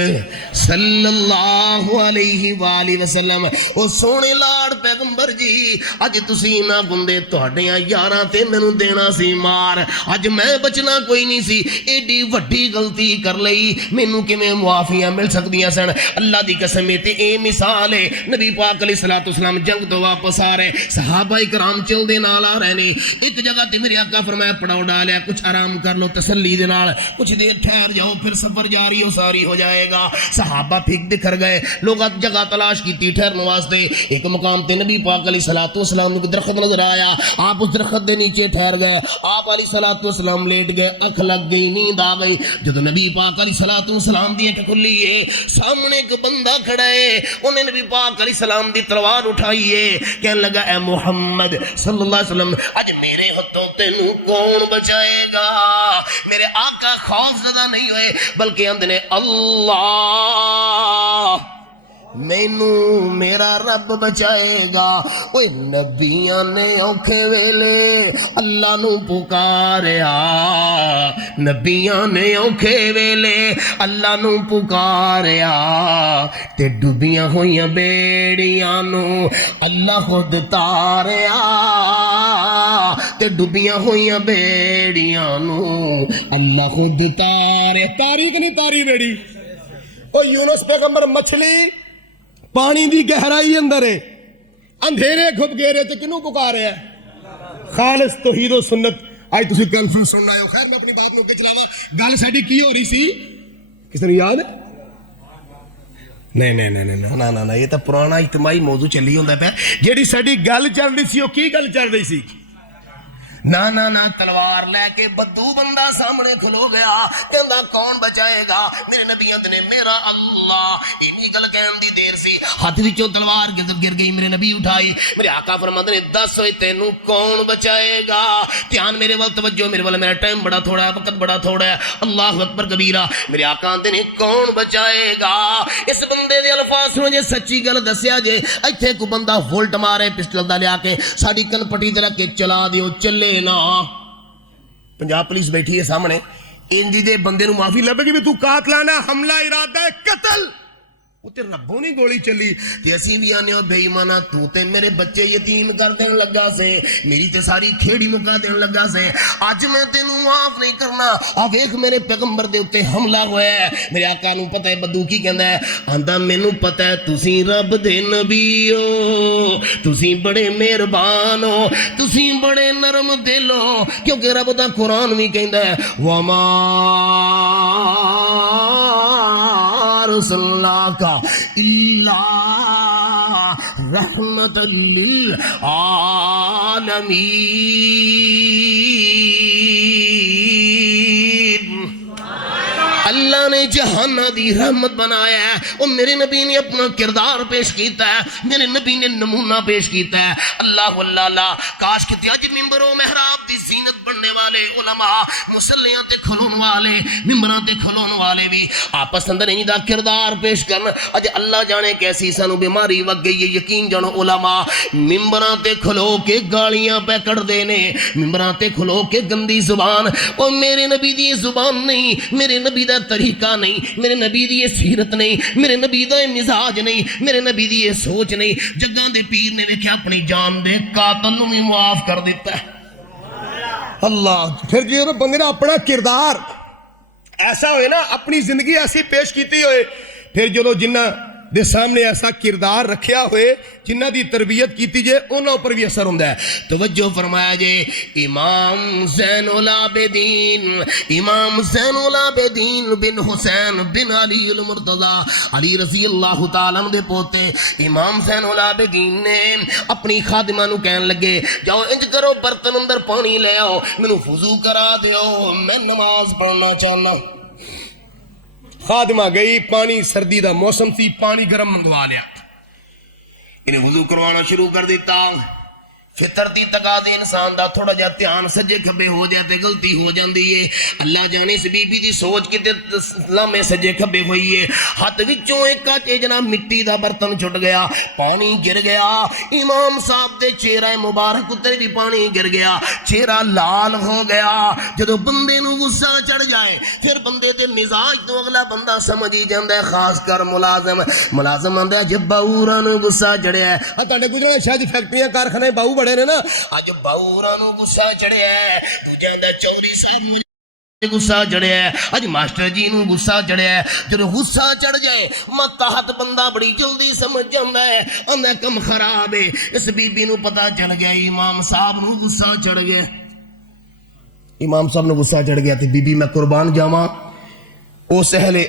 صلی اللہ علیہ وآلہ وسلم او سونے لاڑ پیغمبر جی اج تسی نہ گندے تہاڈیاں یاراں تے مینوں دینا سی مار اج میں بچنا کوئی نہیں سی ایڈی وڈی غلطی کر لئی مینوں کیویں معافیاں مل سکدیاں سن اللہ دی قسم تے اے مثال ہے نبی پاک علیہ الصلوۃ والسلام جنگ تو واپس آ رہے صحابہ کرام چلدے نال آ رہے نے ایک جگہ تے میرے آقا فرمایا پڑاؤ ڈالیا کچھ آرام کر لو تسلی دے نال کچھ دیر ٹھہر جاؤ پھر سفر جاری و ساری ہو جائے گا صحابہ پھیک بکھر گئے لوگ جگہ تلاش کی ٹھہرنے واسطے ایک مقام تے نبی پاک علیہ الصلوۃ والسلام کو درخت نظر آیا آپ اس درخت دے نیچے ٹھہر گئے آپ علیہ الصلوۃ والسلام لیٹ گئے اکھ لگ گئی نیند آ گئی جب نبی پاک علیہ الصلوۃ والسلام دی اکھ کھلی ہے سامنے ایک بندہ کھڑا ہے انہیں نبی پاک علیہ السلام دی تلوار اٹھائی ہے کہنے لگا اے محمد صلی اللہ علیہ وسلم اج میرے ہتھوں تینوں کون بچائے گا میرے آقا خوف زدہ نہیں ہوئے بلکہ اندر نے اللہ مینو میرا رب بچائے گا اوے نبیاں نے اوکھے ویلے اللہ نو پکاریا نبیاں نے اوکھے ویلے اللہ نو پکاریا تے ڈوبیاں ہوئیاں بیڑیاں نو اللہ خود تاریا تے ڈوبیاں ہوئیاں بیڑیاں نو اللہ خود تارے تاری کہ نہیں تاری بیڑی او یونس پیغمبر مچھلی پانی دی گہرائی اندر ہے اندھیرے گھپ گیرے تے کنوں پکارے ہیں خالص توحید و سنت آئی تسی کنفرنس سن رہے ہو خیر میں اپنی بات نو کے چلانا گل ساڈی کی ہو رہی سی کس نے یاد ہے نہیں یہ تو پرانا اجتماعی موضوع چلی ہوندا پیا جیڑی ساڈی گل چل رہی سی او کی گل چل رہی سی نہ تلوار لے کے بدو بندہ سامنے کھلو گیا کہندا کون بچائے گا میرے نبی نے میرا اللہ اینی گل کہن دی دیر سی ہاتھ وچوں تلوار گر گئی میرے نبی اٹھائی میرے آقا فرماندے نے دس ہوئے تینوں کون بچائے گا دھیان میرے ول توجہ میرے ول میرا ٹائم بڑا تھوڑا ہے وقت بڑا تھوڑا ہے اللہ اکبر کبیرہ میرے آقا آندے نے کون بچائے گا اس بندے دے الفاظ سنو جے سچی گل دسیا جے ایتھے کو بندہ وولٹ مارے پسٹل دا لیا کے ساڈی کن پٹی تے رکھ کے چلا دیو چلے نا پنجاب پولیس بیٹھی ہے سامنے انجی دے بندے نو معافی لبے گی بھی تو قاتلانہ حملہ ارادہ قتل تے ربوں نہیں گولی چلی تے اسی بھی آنے ہو بے ایمانہ تو تے میرے بچے یتیم کر دین لگا سے میری تے ساری کھیڑی مکا دین لگا سے آج میں تینوں معاف نہیں کرنا اب ایک میرے پیغمبر دے اتے حملہ ہوا ہے میرے آقا نو پتہ ہے بدو کی کہندا ہے آندا مینوں پتہ ہے تسی رب دے نبی ہو تسی بڑے مہربان ہو تسی بڑے نرم دل ہو کیونکہ رب دا قرآن بھی کہندا ہے وما رسولک الا رحمت للعالمین اللہ نے جہانہ دی رحمت بنایا ہے اور میرے نبی نے اپنا کردار پیش کیتا ہے میرے نبی نے نمونہ پیش کیتا ہے اللہ اللہ کاش کہ اج ممبر و محراب دی زینت بننے والے علماء مصلیاں تے کھلون والے ممبراں تے کھلون والے بھی آپس اندر انہی دا کردار پیش کرن اج اللہ جانے کیسی سانو بیماری وگ گئی ہے یقین جانو علماء ممبراں تے کھلو کے گالیاں پہ کڑ دینے ممبراں تے کھلو کے گندی زبان اور میرے نبی دی زبان نہیں میرے نبی دا طریقہ نہیں میرے نبی دی سیرت نہیں میرے نبی دا مزاج نہیں میرے نبی دی سوچ نہیں جگاں دے پیر نے ویکھیا اپنی جان دے قاتل نوں بھی معاف کر دیتا ہے اللہ پھر جی بندے نے اپنا کردار ایسا ہوئے نا اپنی زندگی ایسی پیش کیتی ہوئے پھر جو جنہ دے سامنے ایسا کردار رکھیا ہوئے جنہ دی تربیت کیتی جے انہوں پر بھی اثر ہوندہ ہے توجہ فرمایا جے امام زین العابدین بن حسین بن علی المرتضی علی رضی اللہ تعالیٰ دے پوتے امام زین العابدین نے اپنی خادمہ نو کہن لگے جاؤ انج کرو برتن اندر پانی لے آؤ منو وضو کرا دیو میں نماز پڑھنا چاہنا خادمہ گئی پانی سردی دا موسم تھی پانی گرم منگوا لیا انہیں وضو کروانا شروع کر دیتا ਫਿਤਰਤੀ ਤਕਾਜ਼ੇ ਇਨਸਾਨ ਦਾ ਥੋੜਾ ਜਿਹਾ ਧਿਆਨ ਸੱਜੇ ਖੱਬੇ ਹੋ ਜਾਏ ਤੇ ਗਲਤੀ ਹੋ ਜਾਂਦੀ ਏ। ਅੱਲਾ ਜਾਣੇ ਇਸ ਬੀਬੀ ਦੀ ਸੋਚ ਕਿਤੇ ਲਾਮੇ ਸੱਜੇ ਖੱਬੇ ਹੋਈ ਏ। ਹੱਥ ਵਿੱਚੋਂ ਇੱਕ ਕੱਚ ਜਨਾਬ ਮਿੱਟੀ ਦਾ ਬਰਤਨ ਛੁੱਟ ਗਿਆ, ਪਾਣੀ ਗਿਰ ਗਿਆ। ਇਮਾਮ ਸਾਹਿਬ ਦੇ ਚਿਹਰਾ ਮੁਬਾਰਕ ਉੱਤੇ ਵੀ ਪਾਣੀ ਗਿਰ ਗਿਆ, ਚਿਹਰਾ ਲਾਲ ਹੋ ਗਿਆ। ਜਦੋਂ ਬੰਦੇ ਨੂੰ ਗੁੱਸਾ ਚੜ ਜਾਏ ਫਿਰ ਬੰਦੇ ਦੇ ਮਿਜ਼ਾਜ ਤੋਂ ਅਗਲਾ ਬੰਦਾ ਸਮਝ ਹੀ ਜਾਂਦਾ ਹੈ, ਖਾਸ ਕਰ ਮੁਲਾਜ਼ਮ ਆਂਦਾ ਜੇ ਬਾਊਰਾਂ ਨੂੰ ਗੁੱਸਾ ਚੜਿਆ। ਆ ਤੁਹਾਡੇ ਗੁਜਰਾਂ ਸ਼ਾਇਦ ਫੈਕਟਰੀਆਂ ਕਾਰਖਾਨੇ ਬਾਊ ਬੜੇ ਨੇ ਨਾ, ਅੱਜ ਬਾਊਰਾਂ ਨੂੰ ਗੁੱਸਾ ਚੜਿਆ, ਦੂਜਿਆਂ ਦਾ ਚੌਧਰੀ ਸਾਹਿਬ ਨੂੰ ਗੁੱਸਾ ਚੜਿਆ, ਅੱਜ ਮਾਸਟਰ ਜੀ ਨੂੰ ਗੁੱਸਾ ਚੜਿਆ। ਜਦੋਂ ਗੁੱਸਾ ਚੜ ਜਾਏ ਮਤਾਹਤ ਬੰਦਾ ਬੜੀ ਜਲਦੀ ਸਮਝ ਜਾਂਦਾ ਹੈ, ਆਂਦਾ ਕੰਮ ਖਰਾਬ ਹੈ। ਇਸ ਬੀਬੀ ਨੂੰ ਪਤਾ ਚੱਲ ਗਿਆ ਇਮਾਮ ਸਾਹਿਬ ਨੂੰ ਗੁੱਸਾ ਚੜ ਗਿਆ। ਇਮਾਮ ਸਾਹਿਬ ਨੂੰ ਗੁੱਸਾ ਚੜ ਗਿਆ ਤੇ ਬੀਬੀ ਮੈਂ ਕੁਰਬਾਨ ਜਾਵਾਂ ਉਸ ਅਹਿਲੇ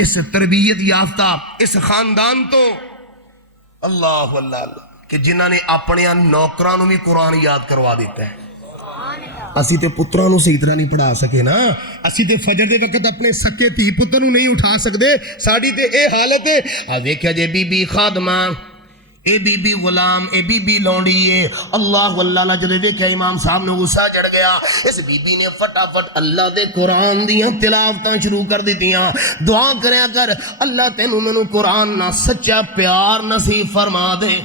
ਇਸ ਤਰਬੀਅਤ ਯਾਫਤਾ ਇਸ ਖਾਨਦਾਨ ਤੋਂ ਅੱਲਾਹੁ ਅੱਲਾਹ ਕਿ ਜਿਨ੍ਹਾਂ ਨੇ ਆਪਣੇ ਨੌਕਰਾਂ ਨੂੰ ਵੀ ਕੁਰਾਨ ਯਾਦ ਕਰਵਾ ਦਿੱਤਾ ਹੈ। ਅਸੀਂ ਤੇ ਪੁੱਤਰਾਂ ਨੂੰ ਸਹੀ ਤਰ੍ਹਾਂ ਨਹੀਂ ਪੜ੍ਹਾ ਸਕੇ ਨਾ, ਅਸੀਂ ਤੇ ਫਜਰ ਦੇ ਵਕਤ ਆਪਣੇ ਸੱਕੇ ਧੀ ਪੁੱਤਰ ਨੂੰ ਨਹੀਂ ਉਠਾ ਸਕਦੇ। ਸਾਡੀ ਤੇ ਇਹ ਹਾਲਤ ਹੈ। ਆ ਵੇਖਿਆ ਜੇ ਬੀਬੀ ਖਾਦਮਾ, ਇਹ ਬੀਬੀ ਗੁਲਾਮ, ਇਹ ਬੀਬੀ ਲੌਂਡੀ ਏ। ਅੱਲਾਹੁ ਅੱਲਾਹ ਜਦੋਂ ਵੇਖਿਆ ਇਮਾਮ ਸਾਹਿਬ ਨੂੰ ਗੁੱਸਾ ਚੜ ਗਿਆ, ਇਸ ਬੀਬੀ ਨੇ ਫਟਾਫਟ ਅੱਲਾਹ ਦੇ ਕੁਰਾਨ ਦੀਆਂ ਤਿਲਾਵਤਾਂ ਸ਼ੁਰੂ ਕਰ ਦਿੱਤੀਆਂ। ਦੁਆ ਕਰਿਆ ਕਰ ਅੱਲਾਹ ਤੈਨੂੰ ਮੈਨੂੰ ਕੁਰਾਨ ਨਾਲ ਸੱਚਾ ਪਿਆਰ ਨਸੀਬ ਫਰਮਾ ਦੇ।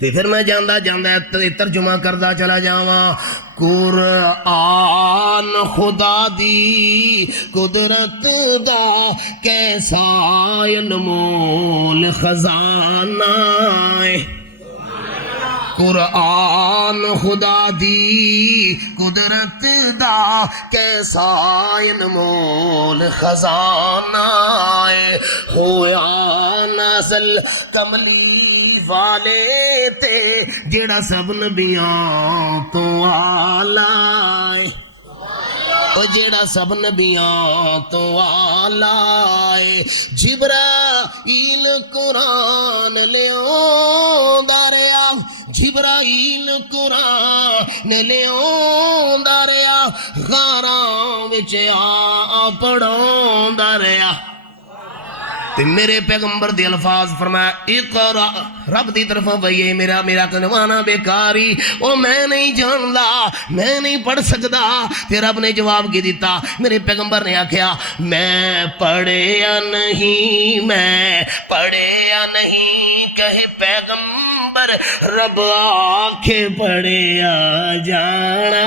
ਤੇ ਫਿਰ ਮੈਂ ਜਾਂਦਾ ਜਾਂਦਾ ਤਰਜਮਾ ਕਰਦਾ ਚਲਾ ਜਾਵਾਂ। ਕੁਰਾਨ ਖੁਦਾ ਦੀ ਕੁਦਰਤ ਦਾ ਕੈਸਾ ਅਨਮੋਲ ਖਜ਼ਾਨਾ ਏ। ਕੁਰਾਨ ਖੁਦਾ ਦੀ ਕੁਦਰਤ ਦਾ ਕੈਸਾ ਅਨਮੋਲ ਖਜ਼ਾਨਾ ਏ। ਹੋਇਆ ਨਜ਼ਲ ਕਮਲੀ ਵਾਲੇ ਤੇ ਜਿਹੜਾ ਸਭ ਨਬੀਆਂ ਤੋਂ ਆਲਾ ਏ, ਉਹ ਜਿਹੜਾ ਸਭ ਨਬੀਆਂ ਤੋਂ ਆਲਾ ਏ। ਜਿਬਰਾਈਲ ਕੁਰਾਨ ਲਿਆਉਂਦਾ ਰਿਹਾ, ਜਿਬਰਾਈਲ ਕੁਰਾਨ ਲਿਆਉਂਦਾ ਰਿਹਾ, ਗਾਰਾਂ ਵਿੱਚ ਆ ਪੜਾਉਂਦਾ ਰਿਹਾ। ਤੇ ਮੇਰੇ ਪੈਗੰਬਰ ਦੇ ਅਲਫਾਜ਼ ਫਰਮਾਇਆ ਇਕਰਾ, ਰੱਬ ਦੀ ਤਰਫੋਂ ਵਈ ਮੇਰਾ ਕਨਵਾਨਾ ਬੇਕਾਰੀ, ਉਹ ਮੈਂ ਨਹੀਂ ਜਾਣਦਾ, ਮੈਂ ਨਹੀਂ ਪੜ੍ਹ ਸਕਦਾ। ਤੇ ਰੱਬ ਨੇ ਜਵਾਬ ਕੀ ਦਿੱਤਾ? ਮੇਰੇ ਪੈਗੰਬਰ ਨੇ ਆਖਿਆ ਮੈਂ ਪੜ੍ਹਿਆ ਨਹੀਂ, ਮੈਂ ਪੜ੍ਹਿਆ ਨਹੀਂ। ਕਹੇ ਪੈਗੰਬਰ ਰੱਬ ਆਖੇ ਪੜ੍ਹਿਆ ਜਾਣਾ।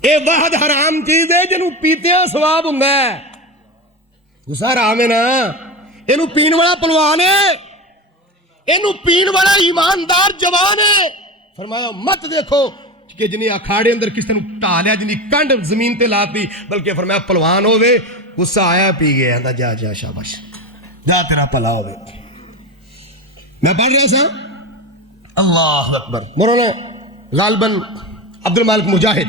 ਇਹ ਵਾਹਦ ਹਰਾਮ ਚੀਜ਼ ਹੈ ਜਿਹਨੂੰ ਪੀਤਿਆਂ ਸਵਾਬ ਹੁੰਦਾ ਹੈ। ਗੁੱਸਾ ਹਰਾਮ ਹੈ ਨਾ, ਇਹਨੂੰ ਪੀਣ ਵਾਲਾ ਪਹਿਲਵਾਨ ਹੈ, ਇਹਨੂੰ ਪੀਣ ਵਾਲਾ ਈਮਾਨਦਾਰ ਜਵਾਨ ਹੈ। ਫਰਮਾਇਆ ਮਤ ਦੇਖੋ ਕਿ ਜਿਹਨੇ ਅਖਾੜੇ ਅੰਦਰ ਕਿਸੇ ਨੂੰ ਢਾ ਲਿਆ, ਜਿਹਦੀ ਕੰਡ ਜ਼ਮੀਨ ਤੇ ਲਾਤੀ, ਬਲਕਿ ਫਰਮਾਇਆ ਪਹਿਲਵਾਨ ਹੋਵੇ, ਗੁੱਸਾ ਆਇਆ ਪੀ ਗਿਆ, ਆਂਦਾ ਜਾ ਜਾ ਸ਼ਾਬਾਸ਼ ਜਾ ਤੇਰਾ ਭਲਾ ਹੋਵੇ। ਮੈਂ ਪੜ੍ਹ ਰਿਹਾ ਸਾਂ ਅੱਲਾਹੁ ਅਕਬਰ। ਮੌਲਾਨਾ ਗਾਲਬਨ ਅਬਦੁਲ ਮਾਲਿਕ ਮੁਜਾਹਿਦ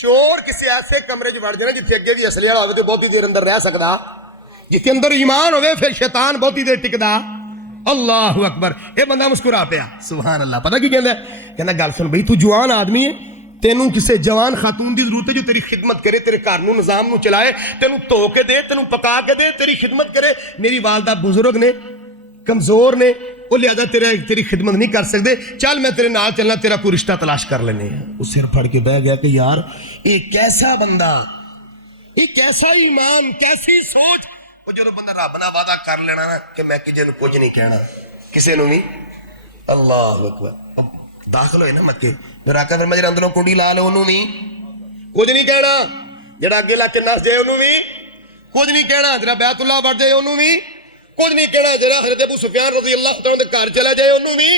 ਚੋਰ ਕਿਸੇ ਐਸੇ ਕਮਰੇ 'ਚ ਵੜ ਜਾਣਾ ਜਿੱਥੇ ਅੱਗੇ ਵੀ ਅਸਲੇ ਵਾਲਾ ਹੋਵੇ ਤੇ ਬਹੁਤੀ ਦੇਰ ਅੰਦਰ ਰਹਿ ਸਕਦਾ, ਜਿੱਥੇ ਅੰਦਰ ਈਮਾਨ ਹੋਵੇ ਫਿਰ ਸ਼ੈਤਾਨ ਬਹੁਤੀ ਦੇਰ ਟਿਕਦਾ। ਅੱਲਾਹੁ ਅਕਬਰ। ਇਹ ਬੰਦਾ ਮੁਸਕਰਾ ਪਿਆ, ਸੁਭਾਨ ਅੱਲਾਹ। ਪਤਾ ਕੀ ਕਹਿੰਦਾ? ਕਹਿੰਦਾ ਗੱਲ ਸੁਣ ਬਈ, ਤੂੰ ਜਵਾਨ ਆਦਮੀ ਹੈ, ਤੈਨੂੰ ਕਿਸੇ ਜਵਾਨ ਖਾਤੂਨ ਦੀ ਜ਼ਰੂਰਤ ਹੈ ਜੋ ਤੇਰੀ ਖਿਦਮਤ ਕਰੇ, ਤੇਰੇ ਘਰ ਨੂੰ ਨਿਜ਼ਾਮ ਨੂੰ ਚਲਾਏ, ਤੈਨੂੰ ਧੋ ਕੇ ਦੇ, ਤੈਨੂੰ ਪਕਾ ਕੇ ਦੇ, ਤੇਰੀ ਖਿਦਮਤ ਕਰੇ। ਮੇਰੀ ਵਾਲਦਾ ਬਜ਼ੁਰਗ ਨੇ, ਕਮਜ਼ੋਰ نے, وہ لہذا تیری خدمت نہیں کر سکتے، چل میں تیرے نال چلنا، تیرا کوئی رشتہ تلاش کر لینے ہیں۔ وہ سر پھڑ کے بہ گیا کہ یار یہ کیسا بندہ، یہ کیسا ایمان، کیسی سوچ۔ وہ جو بندہ رب نہ وعدہ کر لینا نا کہ میں کسی نے کچھ نہیں کہنا، کسی نے بھی، اللہ اکبر۔ اب داخل ہوئے نا مکے، پھر آقا فرمایا جڑا اندروں کنڈی لا لے انہوں بھی کچھ نہیں کہنا، جڑا اگے لا کے نس جائے انہوں بھی کچھ نہیں کہنا، جڑا بیت اللہ بڑھ جائے انہوں بھی کچھ نہیں کہنا، جڑا حضرت ابو سفیان رضی اللہ تعالیٰ دے گھر چلا جائے انہوں بھی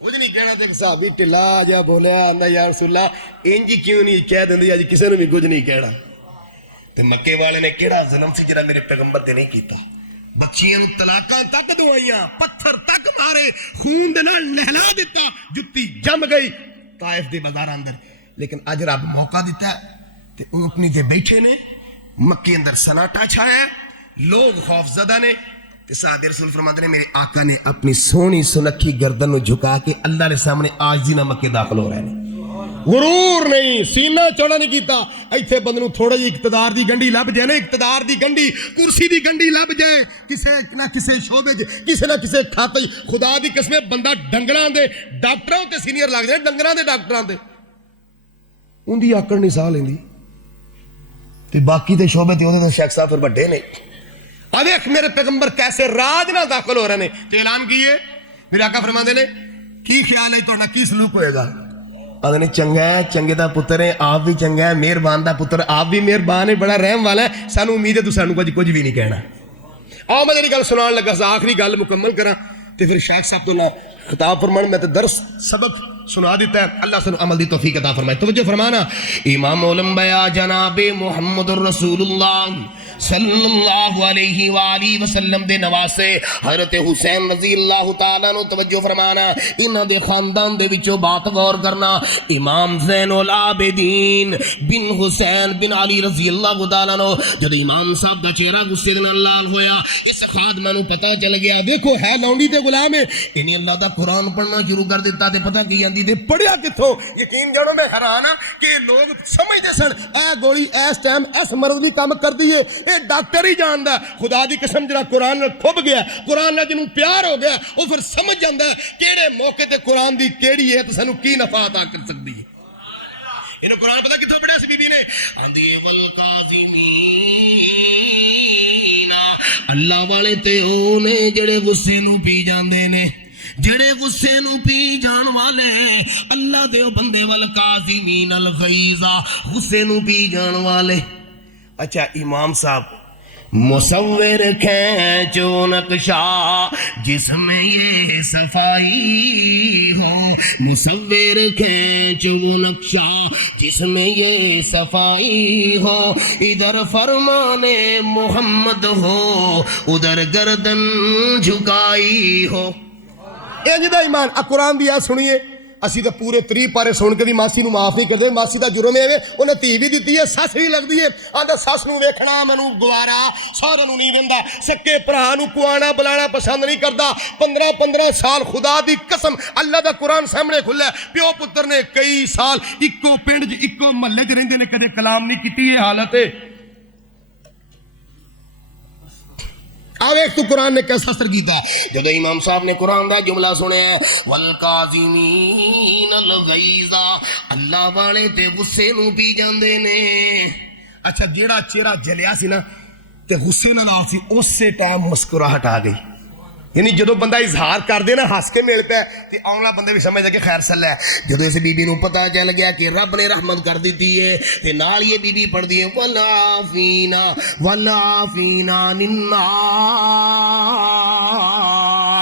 کچھ نہیں کہنا۔ تے صحابی ٹلا جا بولیا، آندا یا رسول اللہ انج کیوں نہیں کہہ دیندے اج کسے نوں بھی کچھ نہیں کہنا۔ تے مکے والے نے کیڑا ظلم سی جڑا میرے پیغمبر تے نہیں کیتا، بچیاں نوں طلاقاں تک دوائیاں، پتھر تک مارے، خون دے نال نہلا دتا، جُتی جم گئی طائف دے بازار اندر۔ لیکن اج رب موقع دیتا ہے تے اونٹنی تے بیٹھے نے، مکے اندر سناٹا چھایا ہے، لوگ خوف زدہ نے۔ صحابی رسول فرماتے ہیں میرے آقا نے اپنی سونی سنکھی گردن نو جھکا کے اللہ کے سامنے عاجزی نال مکے داخل ہو رہے ہیں، غرور نہیں، سینہ چوڑا نہیں کیتا۔ ایتھے بندے نوں تھوڑا جی اقتدار دی گنڈی لب جائے نا، اقتدار دی گنڈی، کرسی دی گنڈی لب جائے کسے نہ کسے شعبے وچ، کسے نہ کسے کھاتے، خدا دی قسم بندہ ڈنگراں دے ڈاکٹراں تے سینئر لگ جائے، ڈنگراں دے ڈاکٹراں دے، اون دی آکڑ نہیں ساہ لیندی تے باقی دے شعبے تے اودے تے شیخ صاحب پھر بڑے نے۔ اب ایک میرے پیغمبر کیسے راج نہ داخل ہو رہے ہیں تو اعلان کیے، میرے آقا فرماندے نے کی خیال ہے تہاڈا کی سلوک ہوئے گا؟ آدھے نے چنگا ہے، چنگے دا پتر ہے، آپ بھی چنگا ہے، مہربان دا پتر آپ بھی مہربان ہے، بڑا رحم والا ہے، سانو امید ہے تو سانو کچھ بھی نہیں کہنا۔ آؤ میں تیری گل سنان لگا، آخری گل مکمل کراں تے پھر شیخ صاحب تو نہ خطاب فرمان، میں تے درس سبق سنا دیتا ہے، اللہ سے عمل دی توفیق عطا فرمائے۔ توجہ فرمانا، امام الانبیاء جناب محمد الرسول اللہ صلی اللہ علیہ وآلہ وسلم دے نواسے حضرت حسین رضی اللہ تعالیٰ نو توجہ فرمانا، انہاں دے خاندان دے وچوں بات غور کرنا۔ امام زین العابدین بن حسین بن علی رضی اللہ تعالیٰ نو جب امام صاحب دا چہرہ غصے دے نال لال ہویا، اس خادمہ نو پتہ چل گیا، دیکھو ہے لونڈی تے غلام ہے، انہیں اللہ دا قرآن پڑھنا شروع کر دیتا تے پتہ کی جاندی تے پڑھیا کتھوں؟ یقین جانو میں حیران ہاں کہ لوگ سمجھدے سن اے گولی اس ٹائم اس مرض بھی کام کر دیے، اے ڈاکٹر ہی جاندا ہے۔ خدا دی قسم جڑا قرآن نال کھب گیا، قرآن نال جنوں پیار ہو گیا، وہ پھر سمجھ جاندا ہے کیڑے موقع تے قرآن دی کیڑی ہے تے سانو کی نفع عطا کر سکدی ہے۔ انہوں قرآن پتہ کتھوں پڑھیا سی بی بی نے؟ آندی والکاظمین، اللہ والے تے او نے جڑے غصے نو پی جاندے نے، جڑے غصے نو پی جان والے اللہ دے او بندے، والکاظمین الغیظ، غصے نو پی جان والے۔ اچھا امام صاحب مصور کھینچو نقشہ جس میں یہ صفائی ہو، مصور کھینچو نقشہ جس میں یہ صفائی ہو، ادھر فرمان محمد ہو ادھر گردن جھکائی ہو۔ انج دا ایمان۔ قرآن دی آیت سنیے، اسی تو پورے 3 پارے سن کے بھی ماسی نو معاف نہیں کرتے۔ ماسی دا جرم ہے انہیں دھی بھی دیتی ہے، سس بھی لگتی ہے، آندا سس نو ویکھنا مینوں گوارا، سارے نو نہیں ویندا، سکے بھرا نو کوانا بلانا پسند نہیں کردا۔ 15 سال خدا دی قسم اللہ دا قرآن سامنے کھلا، پیو پتر نے کئی سال اکو پنڈ چ اکو محلے چ رہندے نے، کدے کلام نہیں کیتی۔ یہ حالت ہے۔ آویک تو قرآن نے کیسا اثر کیتا ہے؟ جب امام صاحب نے قرآن دا جملہ سنیا، والکاظمین الغیظ، اللہ والے تے غصے نو پی جاندے نے۔ اچھا جیڑا چہرہ جلیا سی نا تے غصے نال سی، اسی ٹائم مسکراہٹ آ گئی۔ یعنی جدو بندہ اظہار کر دے نا، ہس کے مل پیا تے آنلا بندے بھی سمجھدا کہ خیر صلی ہے۔ جدو اس بی بی نو پتہ چل گیا کہ رب نے رحمت کر دیتی ہے تے نال یہ بی بی پڑھ دی ہے، والعافین عن الناس،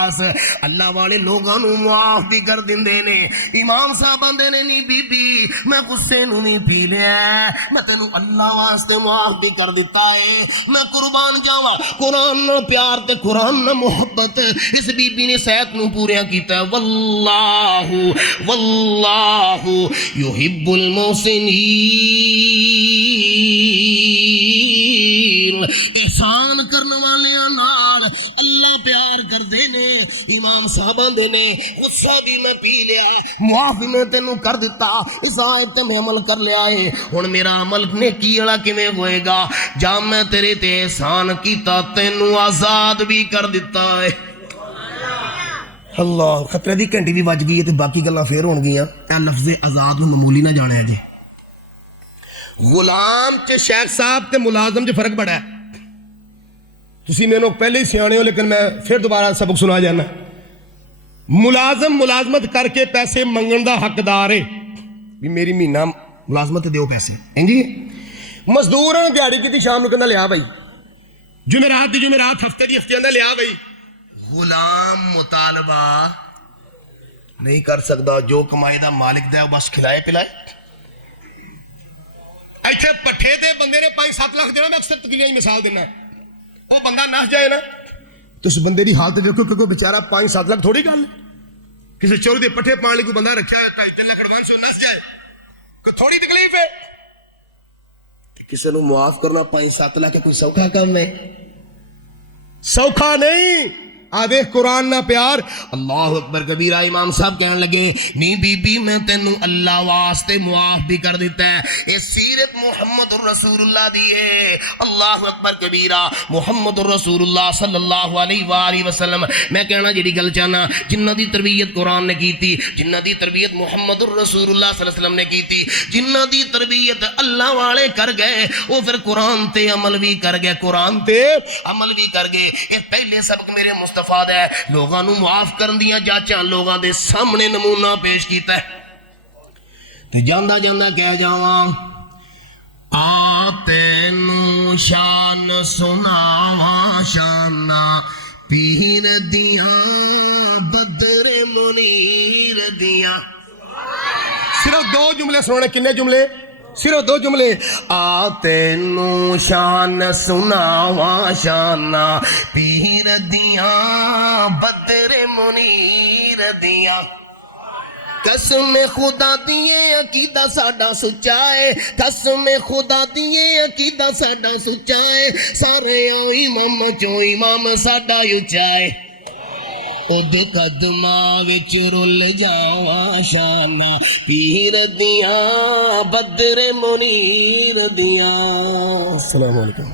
پاس اللہ والے لوگوں نو معاف بھی کر دیندے نے. امام صاحب آندے نے نہیں بی بی میں غصے نو نہیں پی لیا, میں تینوں اللہ واسطے معاف بھی کر دیتا ہے. میں قربان جاواں قرآن نال پیار تے قرآن نال محبت اس بی بی نے صحت نو پوریا کیتا ہے. واللہ واللہ یحب المحسنین, احسان کرنے والیاں نال اللہ پیار کر دے نے. امام صاحب آندے نے غصہ بھی میں پی لیا, معاف بھی میں تینوں کر دیتا, اس آیت تے میں عمل کر لیا ہے. ہن میرا عمل نیکی والا کیویں ہوئے گا؟ جب میں تیرے تے احسان کیتا تینوں آزاد بھی کر دیتا ہے. اللہ, خطرے دی گھنٹی بھی بج گئی ہے تے باقی گلاں پھر ہون گیاں. اے لفظ آزاد نو معمولی نہ جانیا جی. غلام چ شیخ صاحب تے ملازم چ فرق بڑا ہے. تسی مینوں پہلے ہی سیانے ہو لیکن میں پھر دوبارہ سبق سنا جانا. ملازم ملازمت کر کے پیسے منگن دا حقدار ہے بھی میری مہینہ ملازمت دیو پیسے. جی مزدور دیہڑی کی شام نو کہندا لیا بھائی, جمعرات دی جمعرات, ہفتے دی ہفتے دا لیا بھائی. غلام مطالبہ نہیں کر سکتا, جو کمائی دا مالک دے بس کھلائے پلائے. ایتھے پٹھے دے بندے نے 5-7 لاکھ دینا, میں اکثر تکلیاں مثال دینا. وہ بندہ نس جائے نا تو اس بندے دی حالت دیکھو کہ کوئی بیچارہ 5-7 لاکھ تھوڑی گل, کسی چور دے پٹھے پان لے کوئی بندہ رکھا ہے 2.5 لاکھ ایڈوانس نس جائے, کوئی تھوڑی تکلیف ہے. کسی نو معاف کرنا 5-7 لاکھ کوئی سوکھا کام ہے؟ سوکھا نہیں. آدھے قرآن نہ پیار. اللہ اکبر کبیرہ. امام صاحب کہنے لگے نہیں بی بی میں تینوں اللہ واسطے معاف بھی کر دیتا ہے. یہ سیرت محمد الرسول اللہ دی ہے. اللہ اکبر کبیرہ. محمد الرسول اللہ صلی اللہ علیہ وآلہ وسلم, میں کہنا جڑی گل چاہنا, جنہ دی تربیت قرآن نے کی تھی, جنہ دی تربیت محمد الرسول اللہ صلی اللہ علیہ وسلم نے کی تھی, جنہ دی تربیت اللہ والے کر گئے وہ پھر قرآن تے عمل بھی کر گئے, قرآن تے عمل بھی کر گئے. یہ پہلے سبق میرے مصطفیٰ ہے لوگاں نو معاف کرن دیاں جاچاں لوگاں دے سامنے نمونہ پیش کیتا ہے. تے جاندا جاندا کہہ جاواں آ تینوں شان سناواں شانہ پیر دیاں بدر منیر دیاں. صرف 2 جملے سنانے. کنے جملے؟ صرف 2 جملے. آ تینوں شان سناواں شانہ پیر دیاں بدر منیر دیاں. قسم خدا دیے عقیدہ ساڈا سچا ہے, قسم خدا دیے عقیدہ ساڈا سچا ہے, سارے امام چوں امام ساڈا اچا ہے. اودے قدماں وچ رل جاواں شانہ پیر دیاں بدر منیر دیاں. السلام علیکم.